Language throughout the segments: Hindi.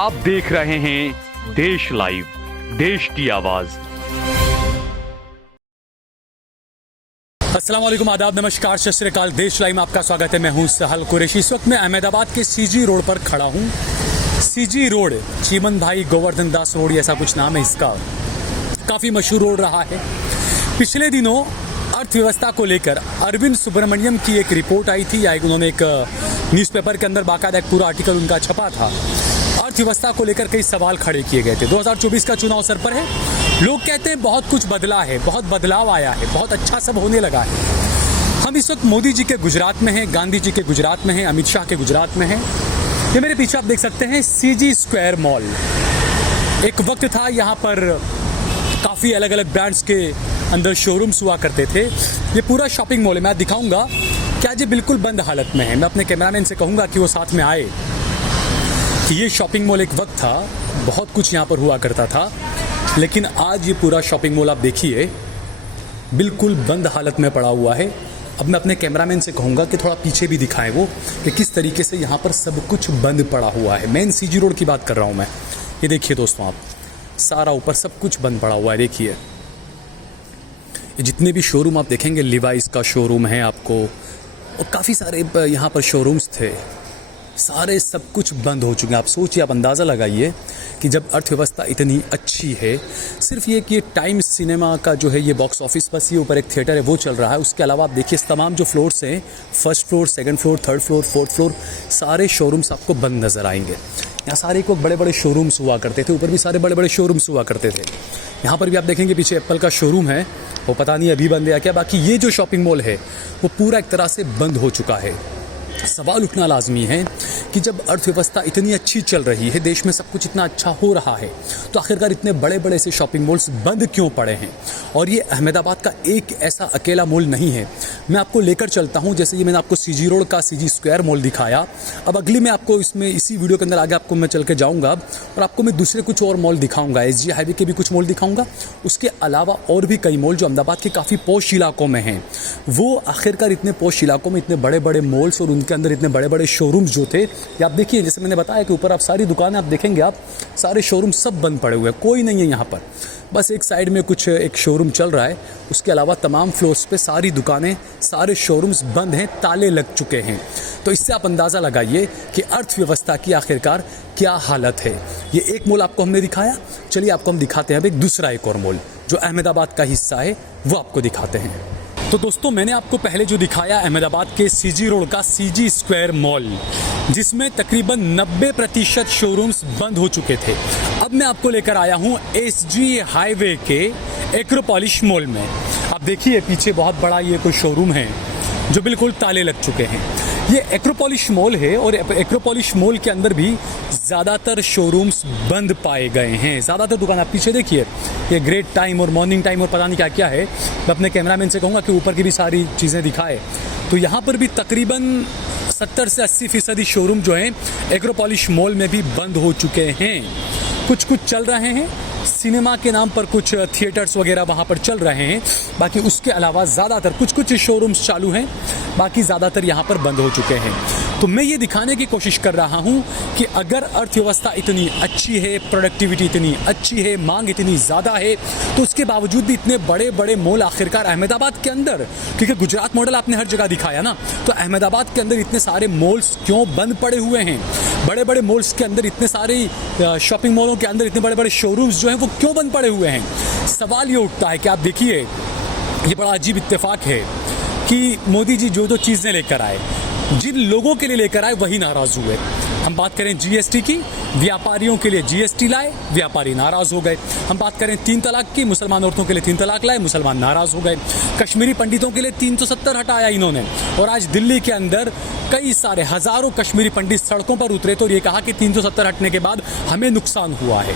आप देख रहे हैं देश लाइव, देश की आवाज। अस्सलाम वालेकुम, आदाब, नमस्कार, सत श्री अकाल। देश लाइव में आपका स्वागत है। मैं हूं सहल कुरैशी। इस वक्त मैं अहमदाबाद के सीजी रोड पर खड़ा हूं। सीजी रोड, चीमन भाई गोवर्धन दास रोड, ऐसा कुछ नाम है इसका। काफ़ी मशहूर रोड रहा है। पिछले दिनों अर्थव्यवस्था को लेकर अरविंद सुब्रमण्यम की एक रिपोर्ट आई थी, या उन्होंने एक न्यूज़पेपर के अंदर बाकायदा एक पूरा आर्टिकल उनका छपा था। अर्थव्यवस्था को लेकर कई सवाल खड़े किए गए थे। 2024 का चुनाव सर पर है। लोग कहते हैं बहुत कुछ बदला है, बहुत बदलाव आया है, बहुत अच्छा सब होने लगा है। हम इस वक्त मोदी जी के गुजरात में हैं, गांधी जी के गुजरात में हैं, अमित शाह के गुजरात में हैं। ये मेरे पीछे आप देख सकते हैं सीजी स्क्वायर मॉल। एक वक्त था यहाँ पर काफ़ी अलग अलग ब्रांड्स के अंदर शोरूम्स हुआ करते थे। ये पूरा शॉपिंग मॉल है। मैं दिखाऊंगा कि आज ये बिल्कुल बंद हालत में है। मैं अपने कैमरामैन से कहूँगा कि वो साथ में आए। ये शॉपिंग मॉल एक वक्त था, बहुत कुछ यहाँ पर हुआ करता था, लेकिन आज ये पूरा शॉपिंग मॉल आप देखिए बिल्कुल बंद हालत में पड़ा हुआ है। अब मैं अपने कैमरामैन से कहूँगा कि थोड़ा पीछे भी दिखाएं वो, कि किस तरीके से यहाँ पर सब कुछ बंद पड़ा हुआ है। मेन सीजी रोड की बात कर रहा हूँ मैं। ये देखिए दोस्तों, आप सारा ऊपर सब कुछ बंद पड़ा हुआ है। देखिए ये जितने भी शोरूम आप देखेंगे, लिवाइस का शोरूम है आपको, और काफ़ी सारे यहाँ पर शोरूम्स थे, सारे सब कुछ बंद हो चुके हैं। आप सोचिए, आप अंदाज़ा लगाइए कि जब अर्थव्यवस्था इतनी अच्छी है, सिर्फ ये कि ये टाइम्स सिनेमा का जो है ये बॉक्स ऑफिस, बस ये ऊपर एक थिएटर है वो चल रहा है। उसके अलावा आप देखिए तमाम जो फ्लोर्स हैं, first floor, second floor, third floor, fourth floor, सारे शोरूम्स आपको बंद नज़र आएंगे। यहाँ सारे को बड़े बड़े शोरूम्स हुआ करते थे, ऊपर भी सारे बड़े बड़े शोरूम्स हुआ करते थे। यहाँ पर भी आप देखेंगे पीछे एप्पल का शोरूम है, वो पता नहीं अभी बंद है क्या। बाकी ये जो शॉपिंग मॉल है वो पूरा एक तरह से बंद हो चुका है। सवाल उठना लाजमी है कि जब अर्थव्यवस्था इतनी अच्छी चल रही है, देश में सब कुछ इतना अच्छा हो रहा है, तो आखिरकार इतने बड़े बड़े से शॉपिंग मॉल्स बंद क्यों पड़े हैं। और ये अहमदाबाद का एक ऐसा अकेला मॉल नहीं है। मैं आपको लेकर चलता हूँ। जैसे ये मैंने आपको सीजी रोड का सीजी स्क्वायर मॉल दिखाया, अब अगली मैं आपको इसमें इसी वीडियो के अंदर आगे आपको मैं चल के जाऊँगा और आपको मैं दूसरे कुछ और मॉल दिखाऊँगा। SG हाईवे के भी कुछ मॉल दिखाऊँगा। उसके अलावा और भी कई मॉल जो अहमदाबाद के काफ़ी पॉश इलाकों में हैं, वो आखिरकार इतने पॉश इलाकों में इतने बड़े बड़े मॉल्स और उनके अंदर इतने बड़े बड़े शोरूम्स जो थे, ये आप देखिए, जैसे मैंने बताया कि ऊपर आप सारी दुकानें आप देखेंगे, आप सारे शोरूम सब बंद पड़े हुए हैं, कोई नहीं है यहाँ पर। बस एक साइड में कुछ एक शोरूम चल रहा है, उसके अलावा तमाम फ्लोर्स पे सारी दुकानें, सारे शोरूम्स बंद हैं, ताले लग चुके हैं। तो इससे आप अंदाज़ा लगाइए कि अर्थव्यवस्था की आखिरकार क्या हालत है। ये एक मॉल आपको हमने दिखाया, चलिए आपको हम दिखाते हैं अब एक दूसरा एक और मॉल जो अहमदाबाद का हिस्सा है, वो आपको दिखाते हैं। तो दोस्तों, मैंने आपको पहले जो दिखाया अहमदाबाद के सीजी रोड का सीजी स्क्वायर मॉल, जिसमें तकरीबन 90% शोरूम्स बंद हो चुके थे। अब मैं आपको लेकर आया हूं SG हाईवे के एक्रोपोलिस मॉल में। आप देखिए पीछे बहुत बड़ा ये कोई शोरूम है जो बिल्कुल ताले लग चुके हैं। ये एक्रोपोलिस मॉल है और एक्रोपोलिस मॉल के अंदर भी ज़्यादातर शोरूम्स बंद पाए गए हैं। ज़्यादातर दुकान आप पीछे देखिए, ये ग्रेट टाइम और मॉर्निंग टाइम और पता नहीं क्या क्या है। मैं अपने कैमरामैन से कहूँगा कि ऊपर की भी सारी चीज़ें दिखाए। तो यहाँ पर भी तकरीबन 70 से 80% शोरूम जो हैं एक्रोपोलिस मॉल में भी बंद हो चुके हैं। कुछ कुछ चल रहे हैं, सिनेमा के नाम पर कुछ थिएटर्स वगैरह वहाँ पर चल रहे हैं। बाकी उसके अलावा ज़्यादातर कुछ शोरूम्स चालू हैं, बाकी ज़्यादातर यहाँ पर बंद हो चुके हैं। तो मैं ये दिखाने की कोशिश कर रहा हूँ कि अगर अर्थव्यवस्था इतनी अच्छी है, प्रोडक्टिविटी इतनी अच्छी है, मांग इतनी ज़्यादा है, तो उसके बावजूद भी इतने बड़े बड़े मॉल आखिरकार अहमदाबाद के अंदर, क्योंकि गुजरात मॉडल आपने हर जगह दिखाया ना, तो अहमदाबाद के अंदर इतने सारे मॉल्स क्यों बंद पड़े हुए हैं। बड़े बड़े मॉल्स के अंदर इतने सारे शॉपिंग मॉलों के अंदर इतने बड़े बड़े शोरूम्स जो हैं वो क्यों बंद पड़े हुए हैं। सवाल ये उठता है कि आप देखिए, ये बड़ा अजीब इत्तेफाक है कि मोदी जी जो चीज़ें लेकर आए, जिन लोगों के लिए लेकर आए वही नाराज़ हुए। हम बात करें GST की, व्यापारियों के लिए GST लाए, व्यापारी नाराज़ हो गए। हम बात करें 3 तलाक की, मुसलमान औरतों के लिए 3 तलाक लाए, मुसलमान नाराज़ हो गए। कश्मीरी पंडितों के लिए 370 हटाया इन्होंने, और आज दिल्ली के अंदर कई सारे हज़ारों कश्मीरी पंडित सड़कों पर उतरे तो ये कहा कि 370 हटने के बाद हमें नुकसान हुआ है।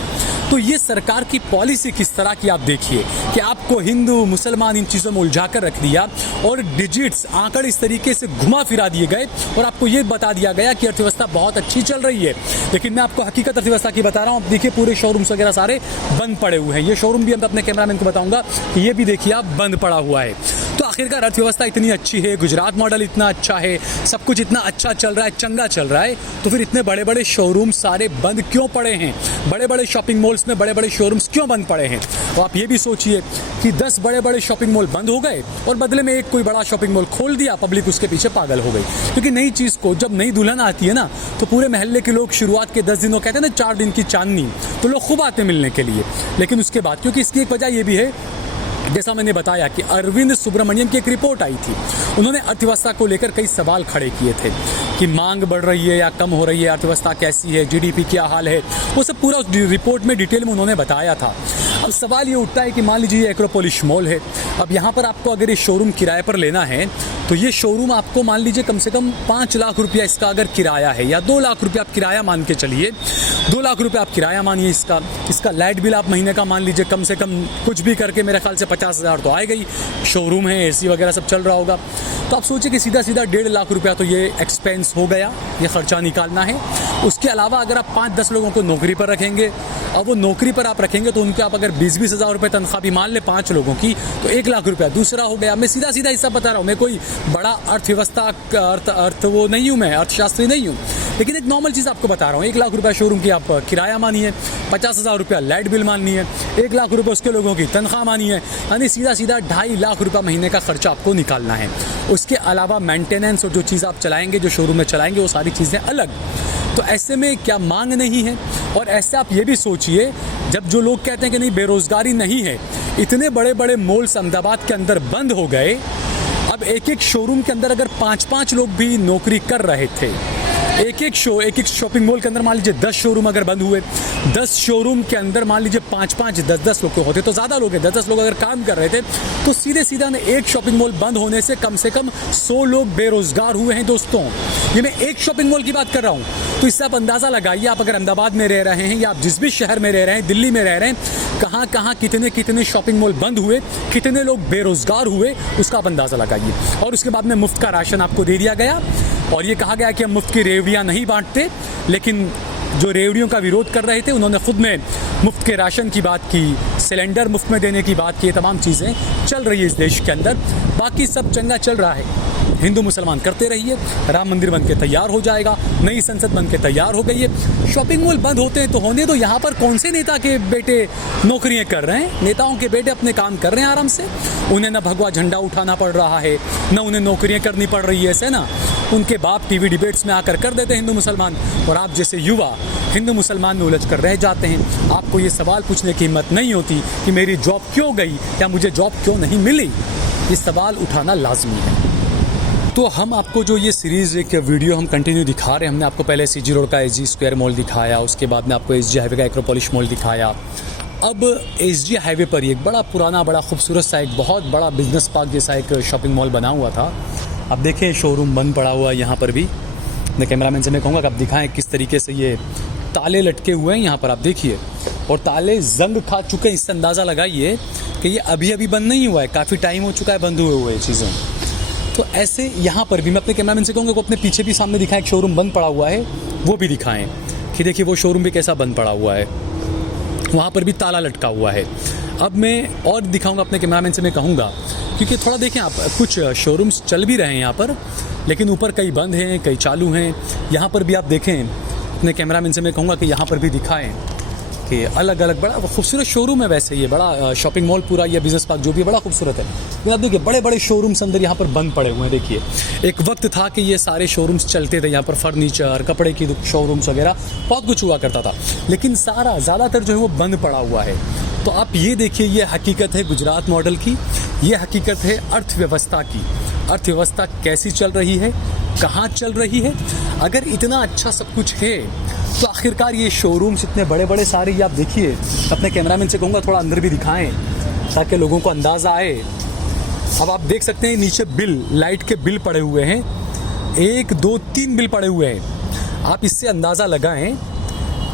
तो ये सरकार की पॉलिसी किस तरह की आप देखिए कि आपको हिंदू मुसलमान इन चीज़ों में उलझा कर रख दिया और डिजिट्स आंकड़े इस तरीके से घुमा फिरा दिए गए और आपको ये बता दिया गया कि अर्थव्यवस्था बहुत अच्छी चल रही है। लेकिन मैं आपको हकीकत अर्थव्यवस्था की बता रहा हूँ। आप देखिए पूरे शोरूम्स वगैरह सारे बंद पड़े हुए हैं। ये शोरूम भी हम अपने कैमरामैन को बताऊंगा कि ये भी देखिए आप बंद पड़ा हुआ है। तो आखिरकार अर्थव्यवस्था इतनी अच्छी है, गुजरात मॉडल इतना अच्छा है, सब कुछ इतना अच्छा चल रहा है, चंगा चल रहा है, तो फिर इतने बड़े बड़े शोरूम सारे बंद क्यों पड़े हैं? बड़े बड़े शॉपिंग मॉल्स में बड़े बड़े शोरूम्स क्यों बंद पड़े हैं? तो आप ये भी सोचिए कि 10 बड़े बड़े शॉपिंग मॉल बंद हो गए और बदले में एक कोई बड़ा शॉपिंग मॉल खोल दिया, पब्लिक उसके पीछे पागल हो गई। क्योंकि नई चीज़ को जब नई दुल्हन आती है ना, तो पूरे महल्ले के लोग शुरुआत के 10 दिनों, कहते हैं ना 4 दिन की चांदनी, तो लोग खूब आते मिलने के लिए। लेकिन उसके बाद, क्योंकि इसकी एक वजह ये भी है, जैसा मैंने बताया कि अरविंद सुब्रमण्यम की एक रिपोर्ट आई थी, उन्होंने अर्थव्यवस्था को लेकर कई सवाल खड़े किए थे कि मांग बढ़ रही है या कम हो रही है, अर्थव्यवस्था कैसी है, जीडीपी क्या हाल है, वो सब पूरा उस रिपोर्ट में डिटेल में उन्होंने बताया था। अब सवाल ये उठता है कि मान लीजिए ये एक्रोपोलिस मॉल है, अब यहाँ पर आपको अगर ये शोरूम किराए पर लेना है, तो ये शोरूम आपको मान लीजिए कम से कम 5 लाख रुपया इसका अगर किराया है, या 2 लाख रुपया आप किराया मान के चलिए, 2 लाख रुपया आप किराया मानिए इसका लाइट बिल आप महीने का मान लीजिए कम से कम कुछ भी करके मेरे ख्याल से 50,000 तो आएगा ही, शोरूम है, एसी वगैरह सब चल रहा होगा। तो आप सोचिए कि सीधा 1.5 लाख रुपया तो ये एक्सपेंस हो गया, ये खर्चा निकालना है। उसके अलावा अगर आप 5-10 लोगों को नौकरी पर रखेंगे, अब वो नौकरी पर आप रखेंगे तो उनके आप अगर 20-20 हज़ार रुपये तनख्वाह भी मान ले 5 लोगों की, तो 1 लाख रुपया दूसरा हो गया। मैं सीधा हिसाब बता रहा हूँ, मैं कोई बड़ा अर्थव्यवस्था अर्थ वो नहीं हूँ, मैं अर्थशास्त्री नहीं हूँ, लेकिन एक नॉर्मल चीज़ आपको बता रहा हूँ। 1 लाख रुपया शोरूम की आप किराया मानिए, 50,000 रुपया लाइट बिल मानिए, 1 लाख रुपये उसके लोगों की तनख्वाह मानिए, यानी सीधा 2.5 लाख रुपया महीने का खर्चा आपको निकालना है। उसके अलावा मेंटेनेंस और जो चीज़ आप चलाएंगे, जो शोरूम में चलाएंगे, वो सारी चीज़ें अलग। तो ऐसे में क्या मांग नहीं है? और ऐसे आप ये भी सोचिए, जब जो लोग कहते हैं कि नहीं बेरोजगारी नहीं है, इतने बड़े बड़े मॉल्स अहमदाबाद के अंदर बंद हो गए, अब एक शोरूम के अंदर अगर 5-5 लोग भी नौकरी कर रहे थे, एक शॉपिंग मॉल के अंदर मान लीजिए 10 शोरूम अगर बंद हुए, 10 शोरूम के अंदर मान लीजिए 5-5, 10-10 लोग होते तो ज़्यादा लोग हैं, 10-10 लोग अगर काम कर रहे थे, तो सीधे एक शॉपिंग मॉल बंद होने से कम 100 लोग बेरोजगार हुए हैं दोस्तों। ये मैं एक शॉपिंग मॉल की बात कर रहा हूँ। तो इससे आप अंदाज़ा लगाइए, आप अगर अहमदाबाद में रह रहे हैं या आप जिस भी शहर में रह रहे हैं, दिल्ली में रह रहे हैं, कहाँ कितने शॉपिंग मॉल बंद हुए, कितने लोग बेरोजगार हुए, उसका आप अंदाज़ा लगाइए। और उसके बाद में मुफ्त का राशन आपको दे दिया गया और ये कहा गया कि हम मुफ्त की रेवड़ियाँ नहीं बांटते, लेकिन जो रेवड़ियों का विरोध कर रहे थे उन्होंने खुद में मुफ्त के राशन की बात की, सिलेंडर मुफ्त में देने की बात की, तमाम चीज़ें चल रही है इस देश के अंदर। बाकी सब चंगा चल रहा है, हिंदू मुसलमान करते रहिए, राम मंदिर बन के तैयार हो जाएगा, नई संसद बन के तैयार हो गई है। शॉपिंग मॉल बंद होते हैं तो होने दो, यहाँ पर कौन से नेता के बेटे नौकरियाँ कर रहे हैं? नेताओं के बेटे अपने काम कर रहे हैं आराम से, उन्हें ना भगवा झंडा उठाना पड़ रहा है, ना उन्हें नौकरियाँ करनी पड़ रही है, ऐसे ना उनके बाप टीवी डिबेट्स में आकर कर देते हैं हिंदू मुसलमान, और आप जैसे युवा हिंदू मुसलमान में उलझ कर रह जाते हैं। आपको ये सवाल पूछने की हिम्मत नहीं होती कि मेरी जॉब क्यों गई या मुझे जॉब क्यों नहीं मिली। ये सवाल उठाना लाजमी है। तो हम आपको जो ये सीरीज़ एक वीडियो हम कंटिन्यू दिखा रहे हैं, हमने आपको पहले सीजी रोड का एसजी स्क्वायर मॉल दिखाया, उसके बाद में आपको एसजी हाईवे का एक्रोपोलिस मॉल दिखाया। अब एसजी हाईवे पर एक बड़ा पुराना, बड़ा खूबसूरत सा, एक बहुत बड़ा बिजनेस पार्क जैसा एक शॉपिंग मॉल बना हुआ था। अब देखें शोरूम बंद पड़ा हुआ है यहाँ पर भी। मैं कैमरामैन से मैं कहूँगा कि आप दिखाएं किस तरीके से ये ताले लटके हुए हैं यहाँ पर, आप देखिए, और ताले जंग खा चुके हैं। इससे अंदाज़ा लगाइए कि ये अभी अभी बंद नहीं हुआ है, काफ़ी टाइम हो चुका है बंद हुए हुए चीज़ें। तो ऐसे यहाँ पर भी मैं अपने कैमरामैन से कहूँगा कि अपने पीछे भी सामने दिखाएं, एक शोरूम बंद पड़ा हुआ है, वो भी दिखाएं कि देखिए वो शोरूम भी कैसा बंद पड़ा हुआ है, वहाँ पर भी ताला लटका हुआ है। अब मैं और दिखाऊंगा अपने कैमरामैन से मैं कहूँगा, क्योंकि थोड़ा देखें आप, कुछ शोरूम्स चल भी रहे हैं यहाँ पर, लेकिन ऊपर कई बंद हैं, कई चालू हैं। यहाँ पर भी आप देखें, अपने कैमरामैन से मैं कहूँगा कि यहाँ पर भी दिखाएं कि अलग अलग बड़ा खूबसूरत शोरूम है। वैसे ये बड़ा शॉपिंग मॉल पूरा, ये बिजनेस पार्क जो भी बड़ा खूबसूरत है, लेकिन आप देखिए बड़े बड़े शोरूम्स अंदर यहाँ पर बंद पड़े हुए हैं। देखिए एक वक्त था कि ये सारे शोरूम्स चलते थे, यहाँ पर फर्नीचर, कपड़े की शोरूम्स वगैरह बहुत कुछ हुआ करता था, लेकिन सारा ज़्यादातर जो है वो बंद पड़ा हुआ है। तो आप ये देखिए, ये हकीकत है गुजरात मॉडल की, ये हकीकत है अर्थव्यवस्था की। अर्थव्यवस्था कैसी चल रही है, कहाँ चल रही है। अगर इतना अच्छा सब कुछ है तो आखिरकार ये शोरूम्स इतने बड़े बड़े सारे, ये आप देखिए, अपने कैमरामैन से कहूँगा थोड़ा अंदर भी दिखाएं ताकि लोगों को अंदाज़ा आए। अब आप देख सकते हैं नीचे बिल, लाइट के बिल पड़े हुए हैं, 1 2 3 बिल पड़े हुए हैं। आप इससे अंदाज़ा लगाएं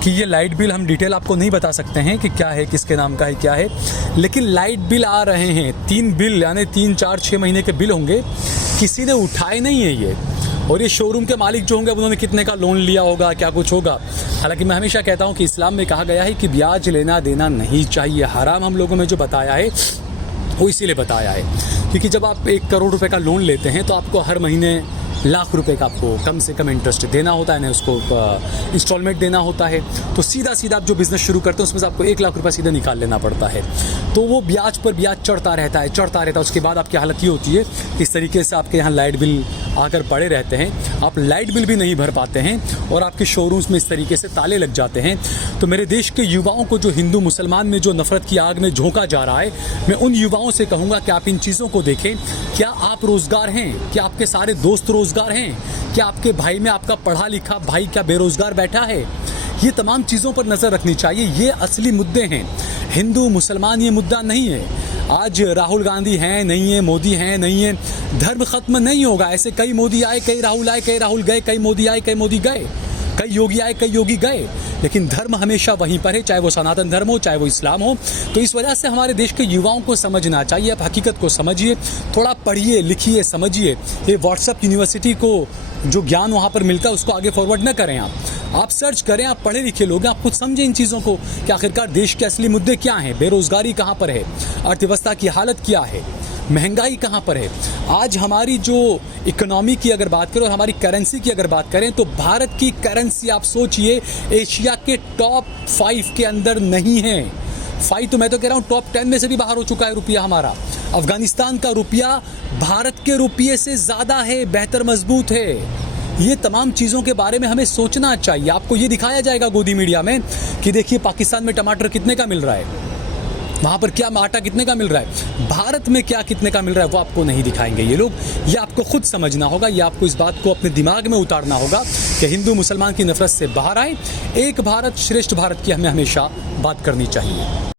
कि ये लाइट बिल, हम डिटेल आपको नहीं बता सकते हैं कि क्या है, किसके नाम का है, क्या है, लेकिन लाइट बिल आ रहे हैं, 3 बिल, यानी 3 4 6 महीने के बिल होंगे, किसी ने उठाए नहीं है ये। और ये शोरूम के मालिक जो होंगे उन्होंने कितने का लोन लिया होगा, क्या कुछ होगा। हालांकि मैं हमेशा कहता हूँ कि इस्लाम में कहा गया है कि ब्याज लेना देना नहीं चाहिए, हराम हम लोगों में जो बताया है वो इसीलिए बताया है। क्योंकि जब आप 1 करोड़ रुपए का लोन लेते हैं तो आपको हर महीने लाख रुपए का आपको कम से कम इंटरेस्ट देना होता है, ना उसको इंस्टॉलमेंट देना होता है। तो सीधा सीधा आप जो बिज़नेस शुरू करते हैं उसमें से आपको 1 लाख रुपए सीधा निकाल लेना पड़ता है। तो वो ब्याज पर ब्याज चढ़ता रहता है। उसके बाद आपकी हालत ये होती है, इस तरीके से आपके यहाँ लाइट बिल आकर पड़े रहते हैं, आप लाइट बिल भी नहीं भर पाते हैं और आपके शोरूम्स में इस तरीके से ताले लग जाते हैं। तो मेरे देश के युवाओं को जो हिंदू मुसलमान में जो नफरत की आग में झोंका जा रहा है, मैं उन युवाओं से कहूँगा कि आप इन चीज़ों को देखें। क्या आप रोज़गार हैं? क्या आपके सारे दोस्त रोज़गार हैं? क्या आपके भाई में आपका पढ़ा लिखा भाई क्या बेरोज़गार बैठा है? ये तमाम चीज़ों पर नज़र रखनी चाहिए। ये असली मुद्दे हैं। हिंदू मुसलमान ये मुद्दा नहीं है। आज राहुल गांधी हैं नहीं है, मोदी हैं नहीं है, धर्म खत्म नहीं होगा। ऐसे कई मोदी आए, कई राहुल आए, कई राहुल गए, कई मोदी आए, कई मोदी गए, कई योगी आए, कई योगी गए, लेकिन धर्म हमेशा वहीं पर है, चाहे वो सनातन धर्म हो, चाहे वो इस्लाम हो। तो इस वजह से हमारे देश के युवाओं को समझना चाहिए। आप हकीकत को समझिए, थोड़ा पढ़िए, लिखिए, समझिए। ये व्हाट्सएप यूनिवर्सिटी को जो ज्ञान वहाँ पर मिलता है उसको आगे फॉरवर्ड न करें। आप सर्च करें, आप पढ़े लिखे लोग हैं, आप खुद समझें इन चीज़ों को कि आखिरकार देश के असली मुद्दे क्या हैं, बेरोजगारी कहाँ पर है, अर्थव्यवस्था की हालत क्या है, महंगाई कहाँ पर है। आज हमारी जो इकोनॉमी की अगर बात करें और हमारी करेंसी की अगर बात करें तो भारत की करेंसी आप सोचिए एशिया के टॉप 5 के अंदर नहीं है। 5 तो मैं तो कह रहा हूँ टॉप 10 में से भी बाहर हो चुका है रुपया हमारा। अफगानिस्तान का रुपया भारत के रुपये से ज़्यादा है, बेहतर मजबूत है। ये तमाम चीज़ों के बारे में हमें सोचना चाहिए। आपको ये दिखाया जाएगा गोदी मीडिया में कि देखिए पाकिस्तान में टमाटर कितने का मिल रहा है, वहाँ पर क्या आटा कितने का मिल रहा है, भारत में क्या कितने का मिल रहा है, वो आपको नहीं दिखाएंगे ये लोग। ये आपको खुद समझना होगा, ये आपको इस बात को अपने दिमाग में उतारना होगा कि हिंदू मुसलमान की नफरत से बाहर आए। एक भारत श्रेष्ठ भारत की हमें हमेशा बात करनी चाहिए।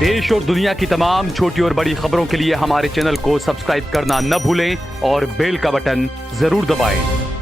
देश और दुनिया की तमाम छोटी और बड़ी खबरों के लिए हमारे चैनल को सब्सक्राइब करना न भूलें और बेल का बटन जरूर दबाएं।